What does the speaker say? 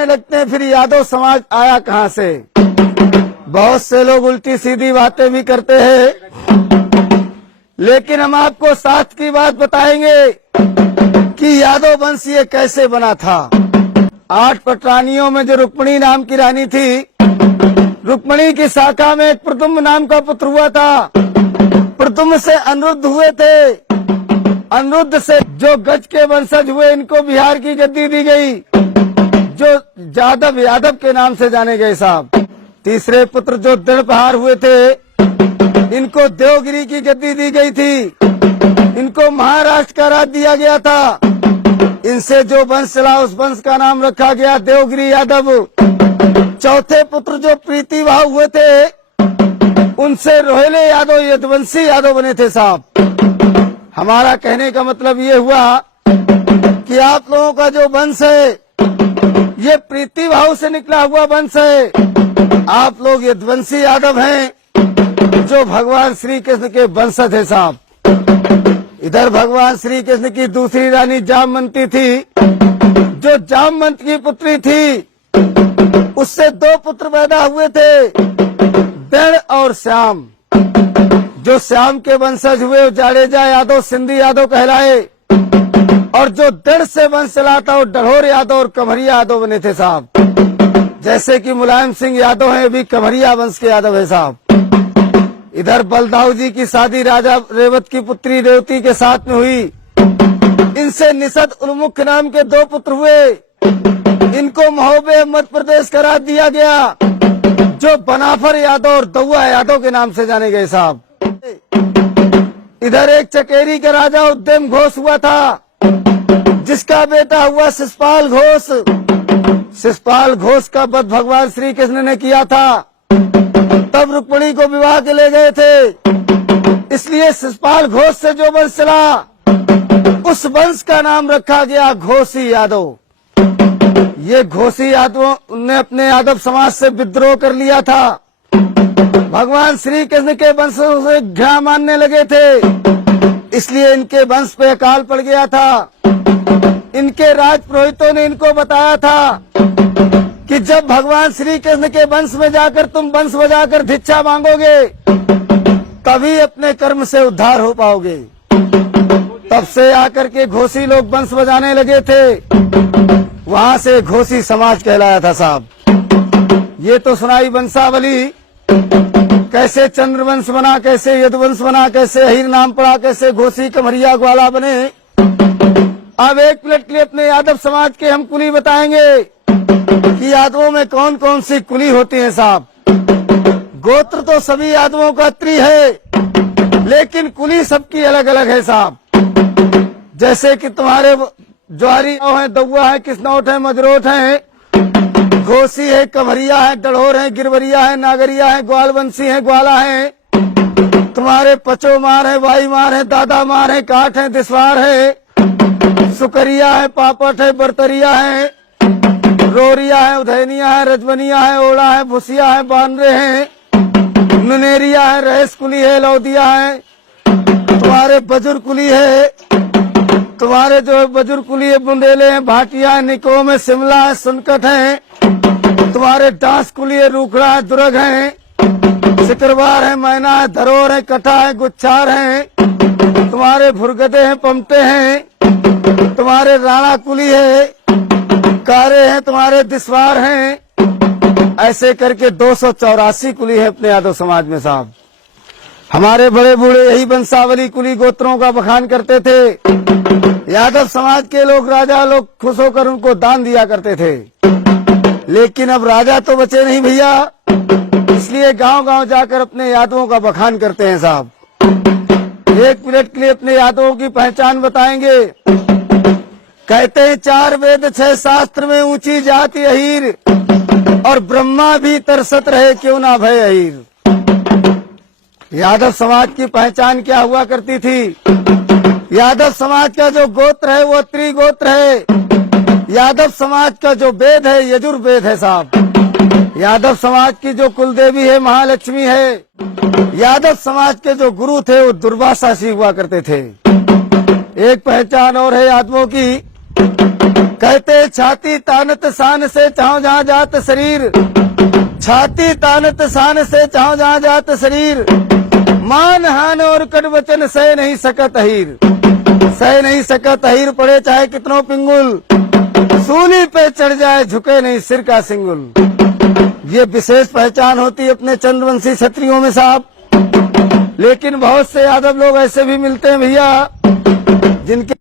करने लगते हैं फिर यादव समाज आया कहाँ से। बहुत से लोग उल्टी सीधी बातें भी करते हैं, लेकिन हम आपको शास्त्र की बात बताएंगे कि यादव वंश ये कैसे बना था। 8 पटरानियों में जो रुक्मिणी नाम की रानी थी, रुक्मिणी की शाखा में एक प्रदुम्न नाम का पुत्र हुआ था। प्रदुम्न से अनिरुद्ध हुए थे, अनिरुद्ध से जो गज के वंशज हुए इनको बिहार की गद्दी दी गई, जो यादव के नाम से जाने गए साहब। तीसरे पुत्र जो दृढ़पहार हुए थे, इनको देवगिरी की गद्दी दी गई थी, इनको महाराष्ट्र का राज दिया गया था। इनसे जो वंश चला उस वंश का नाम रखा गया देवगिरी यादव। चौथे पुत्र जो प्रीतिभाव हुए थे, उनसे रोहिले यादव यदुवंशी यादव बने थे साहब। हमारा कहने का मतलब ये हुआ कि आप लोगों का जो वंश है ये प्रीतिभाव से निकला हुआ वंश है। आप लोग यदुवंशी यादव हैं जो भगवान श्री कृष्ण के वंशज है साहब। इधर भगवान श्री कृष्ण की दूसरी रानी जामवंती थी, जो जामवंत की पुत्री थी, उससे 2 पुत्र पैदा हुए थे, दृढ़ और श्याम। जो श्याम के वंशज हुए जाडेजा यादव सिंधी यादव कहलाए, और जो दृढ़ से वंश चला था वो डढ़ोर यादव और कमरिया यादव बने थे साहब। जैसे कि मुलायम सिंह यादव है, भी कमरिया वंश के यादव है साहब। इधर बलदाऊ जी की शादी राजा रेवत की पुत्री रेवती के साथ में हुई। इनसे निषद उन्मुख नाम के 2 पुत्र हुए, इनको महोबे मध्य प्रदेश का राज दिया गया, जो बनाफर यादव और दौआ यादव के नाम से जाने गए साहब। इधर एक चकेरी का राजा उद्यम घोष हुआ था, जिसका बेटा हुआ शिषपाल घोष। शिषपाल घोष का वध भगवान श्री कृष्ण ने किया था, तब रुक्मिणी को विवाह के ले गए थे। इसलिए शिषपाल घोष से जो वंश चला, उस वंश का नाम रखा गया घोषी यादव। ये घोषी यादवों ने अपने यादव समाज से विद्रोह कर लिया था। भगवान श्री कृष्ण के वंश से घृणा मानने लगे थे, इसलिए इनके वंश पे अकाल पड़ गया था। इनके राजपुरोहितों ने इनको बताया था कि जब भगवान श्री कृष्ण के वंश में जाकर तुम वंश बजाकर भिक्षा मांगोगे, तभी अपने कर्म से उद्धार हो पाओगे। तब से आकर के घोषी लोग वंश बजाने लगे थे, वहाँ से घोषी समाज कहलाया था साहब। ये तो सुनाई वंशावली, कैसे चंद्रवंश बना, कैसे यदुवंश बना, कैसे अहीर नाम पड़ा, कैसे घोषी कमरिया ग्वाला बने। अब एक मिनट के लिए अपने यादव समाज के हम कुली बताएंगे कि यादवों में कौन कौन सी कुली होती है साहब। गोत्र तो सभी यादवों का त्रि है, लेकिन कुली सबकी अलग अलग है साहब। जैसे कि तुम्हारे ज्वारी है, दौआ है, किसनौट है, मजरोट है, घोसी है, कमरिया है, डढ़ोर है, गिरवरिया है, नागरिया है, ग्वालवंशी है, ग्वाला है। तुम्हारे पचो मार है, वाई मार है, दादा मार है, काठ है, दिसवार है, सुकरिया है, पापट है, बरतरिया है, रोरिया है, उधैनिया है, रजवनिया है, ओड़ा है, भुसिया है, बानरे है, नुनेरिया है, रहेस कुली है, लौदिया है। तुम्हारे बुजुर्ग कुली है, तुम्हारे जो बुजुर्ग कुली है, बुंदेले हैं, भाटिया है, निकोम है, शिमला है, सुनकट है। तुम्हारे डांस कुली है, रूखड़ा है, दुर्ग है, सिकरवार है, मैना है, धरोर है, कटा है, गुच्छार है। तुम्हारे भुरगदे हैं, पमटे हैं। तुम्हारे राणा कुली है, कारे हैं, तुम्हारे दिसवार हैं। ऐसे करके 284 कुली है अपने यादव समाज में साहब। हमारे बड़े बूढ़े यही वंशावली कुली गोत्रों का बखान करते थे। यादव समाज के लोग, राजा लोग खुश होकर उनको दान दिया करते थे। लेकिन अब राजा तो बचे नहीं भैया, इसलिए गांव गांव जाकर अपने यादवों का बखान करते हैं साहब। एक मिनट के लिए अपने यादवों की पहचान बताएंगे। कहते हैं 4 वेद 6 शास्त्र में ऊंची जाति अहीर, और ब्रह्मा भी तरसत रहे क्यों ना भय अहीर। यादव समाज की पहचान क्या हुआ करती थी? यादव समाज का जो गोत्र है वो त्रिगोत्र है। यादव समाज का जो वेद है यजुर्वेद है साहब। यादव समाज की जो कुलदेवी है महालक्ष्मी है। यादव समाज के जो गुरु थे वो दुर्वासा जी हुआ करते थे। एक पहचान और है यादवों की, कहते छाती तानत शान से चाहो जहाँ जात शरीर, छाती तानत शान से चाहो जहाँ जात शरीर, मान हान और कट वचन सह नहीं सकत अहीर, सह नहीं सकत अहीर पड़े चाहे कितनों पिंगुल, सूली पे चढ़ जाए झुके नहीं सिर का सिंगुल। ये विशेष पहचान होती है अपने चंद्रवंशी क्षत्रियों में साहब। लेकिन बहुत से यादव लोग ऐसे भी मिलते हैं भैया जिनके